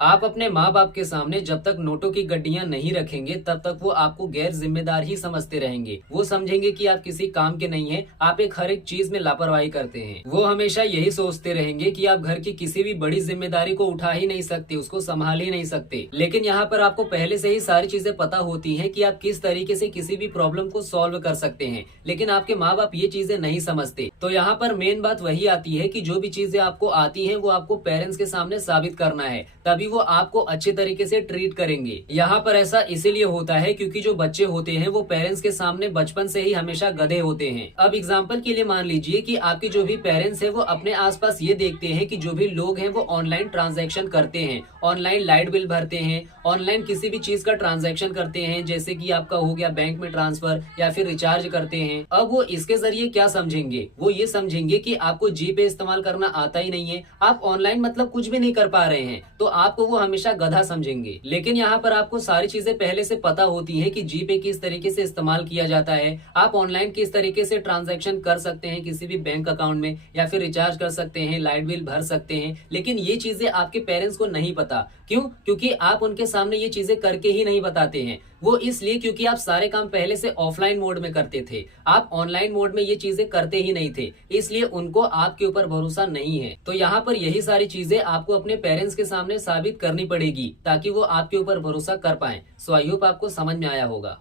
आप अपने माँ बाप के सामने जब तक नोटों की गड्डियां नहीं रखेंगे तब तक वो आपको गैर जिम्मेदार ही समझते रहेंगे। वो समझेंगे कि आप किसी काम के नहीं हैं, आप एक हर एक चीज में लापरवाही करते हैं। वो हमेशा यही सोचते रहेंगे कि आप घर की किसी भी बड़ी जिम्मेदारी को उठा ही नहीं सकते, उसको संभाल ही नहीं सकते। लेकिन यहाँ पर आपको पहले से ही सारी चीजें पता होती हैं कि आप किस तरीके से किसी भी प्रॉब्लम को सॉल्व कर सकते हैं, लेकिन आपके माँ बाप ये चीजें नहीं समझते। तो यहाँ पर मेन बात वही आती है कि जो भी चीजें आपको आती हैं वो आपको पेरेंट्स के सामने साबित करना है, तभी वो आपको अच्छे तरीके से ट्रीट करेंगे। यहाँ पर ऐसा इसीलिए होता है क्योंकि जो बच्चे होते हैं वो पेरेंट्स के सामने बचपन से ही हमेशा गधे होते हैं। अब एग्जाम्पल के लिए मान लीजिए कि आपके जो भी पेरेंट्स हैं वो अपने आसपास ये देखते हैं कि जो भी लोग हैं वो ऑनलाइन ट्रांजैक्शन करते हैं, ऑनलाइन लाइट बिल भरते हैं, ऑनलाइन किसी भी चीज का ट्रांजैक्शन करते हैं, जैसे कि आपका हो गया बैंक में ट्रांसफर या फिर रिचार्ज करते हैं। अब वो इसके जरिए क्या समझेंगे, वो ये समझेंगे कि आपको जी पे इस्तेमाल करना आता ही नहीं है, आप ऑनलाइन मतलब कुछ भी नहीं कर पा रहे हैं, तो आपको वो हमेशा गधा समझेंगे। लेकिन यहाँ पर आपको सारी चीजें पहले से पता होती है कि जी पे किस तरीके से इस्तेमाल किया जाता है, आप ऑनलाइन किस तरीके से ट्रांजैक्शन कर सकते हैं किसी भी बैंक अकाउंट में, या फिर रिचार्ज कर सकते हैं, लाइट बिल भर सकते हैं। लेकिन ये चीजें आपके पेरेंट्स को नहीं पता। क्यों? क्योंकि आप उनके सामने ये चीजें करके ही नहीं बताते हैं। वो इसलिए क्योंकि आप सारे काम पहले से ऑफलाइन मोड में करते थे, आप ऑनलाइन मोड में ये चीजें करते ही नहीं थे, इसलिए उनको आपके ऊपर भरोसा नहीं है। तो यहाँ पर यही सारी चीजें आपको अपने पेरेंट्स के सामने साबित करनी पड़ेगी ताकि वो आपके ऊपर भरोसा कर पाए। सो आई होप आपको समझ में आया होगा।